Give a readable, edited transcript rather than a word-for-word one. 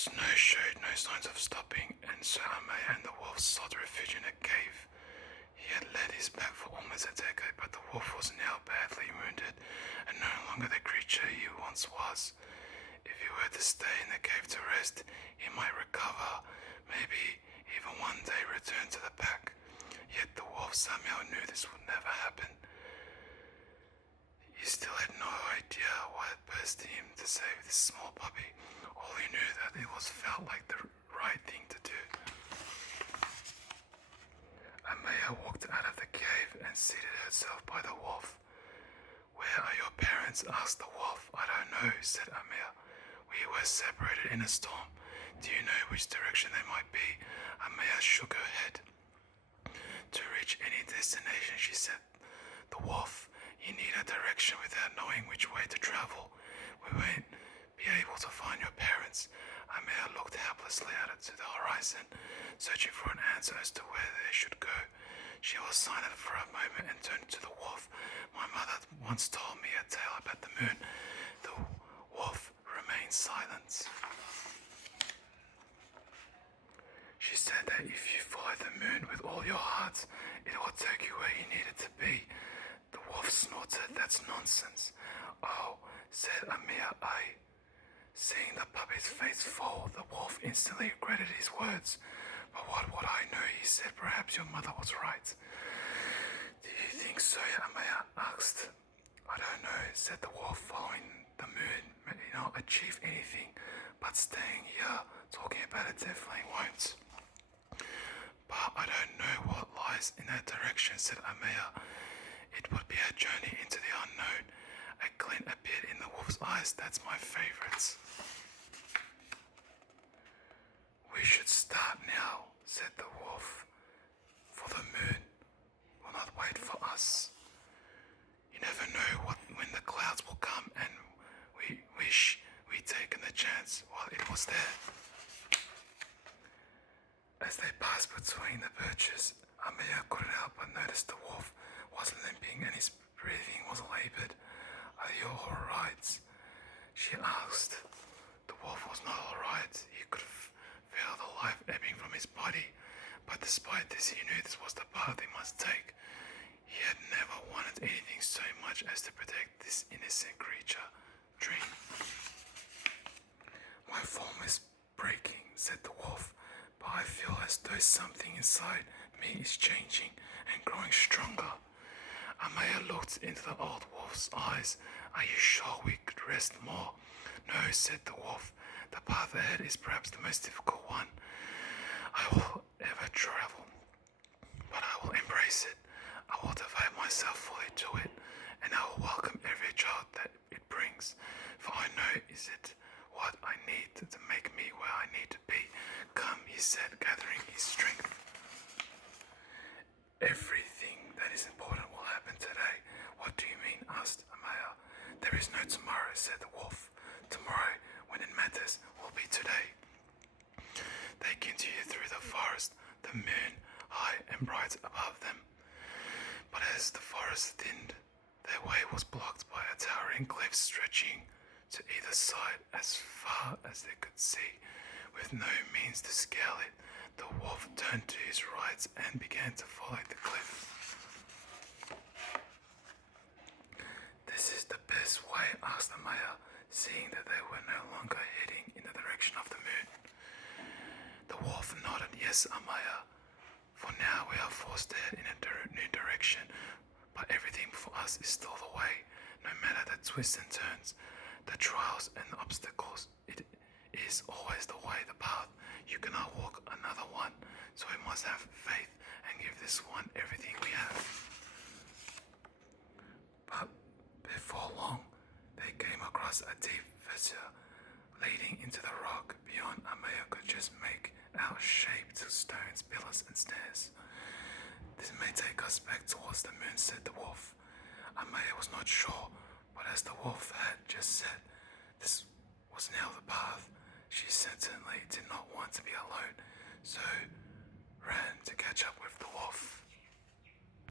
snow showed no signs of stopping, and so Amaya and the wolf sought refuge in a cave. He had led his pack for almost a decade, but the wolf was now badly wounded and no longer the creature he once was. If he were to stay in the cave to rest, he might recover, maybe even one day return to the pack. Yet the wolf somehow knew this would never happen. He still had no idea what had burst him to save this small puppy. All he knew that it felt like the right thing to do. Amaya walked out of the cave and seated herself by the wolf. "Where are your parents?" asked the wolf. "I don't know," said Amaya. "We were separated in a storm. Do you know which direction they might be?" Amaya shook her head. "To reach any destination," she said, "the wolf, you need a direction without knowing which way to travel. We won't be able to find your parents." Amaya looked helplessly out into the horizon, searching for an answer as to where they should go. She was silent for a moment and turned to the wolf. "My mother once told me a tale about the moon." The wolf remained silent. "She said that if you follow the moon with all your heart, it will take you where you needed to be." The wolf snorted. "That's nonsense." "Oh," said Amaya. Seeing the puppy's face fall, the wolf instantly regretted his words. "But what would I know?" he said. "Perhaps your mother was right." "Do you think so?" Amaya asked. "I don't know," said the wolf. "Following the moon may not achieve anything, but staying here talking about it definitely won't." "But I don't know what lies in that direction," said Amaya. "It would be a journey into the unknown." A glint appeared in the wolf's eyes. "That's my favorite." "We should start now," said the wolf, "for the moon will not wait for us. You never know when the clouds will come, and we wish we'd taken the chance while it was there." As they passed between the birches, Amaya couldn't help but notice the wolf was limping and his breathing was labored. "Are you alright?" she asked. The wolf was not alright. He could feel the life ebbing from his body, but despite this he knew this was the path he must take. He had never wanted anything so much as to protect this innocent creature. Dream. "My form is breaking," said the wolf, "but I feel as though something inside me is changing and growing stronger." Amaya looked into the old wolf's eyes. "Are you sure we could rest more?" "No," said the wolf. "The path ahead is perhaps the most difficult one I will ever travel, but I will embrace it. I will devote myself fully to it, and I will welcome every child that it brings, for I know is it what I need to make me where I need to be." "Come," he said, gathering his strength. "Everything that is important will happen today." "What do you mean?" asked Amaya. "There is no tomorrow," said the wolf. "Tomorrow, when it matters, will be today." They continued through the forest, the moon high and bright above them. But as the forest thinned, their way was blocked by a towering cliff stretching to either side as far as they could see. With no means to scale it, the wolf turned to his right and began to follow the cliff. "This is the best way?" asked Amaya, seeing that they were no longer heading in the direction of the moon. The wolf nodded. "Yes, Amaya. For now we are forced to head in a new direction, but everything for us is still the way, no matter the twists and turns, the trials and the obstacles. It is always the way, the path. You cannot walk another one, so we must have faith and give this one everything we have." But before long, they came across a deep fissure leading into the rock. Beyond, Amaya could just make out shaped stones, pillars and stairs. "This may take us back towards the moon," said the wolf. Amaya was not sure, but as the wolf had just said, this was now the path. She certainly did not want to be alone, so ran to catch up with the wolf.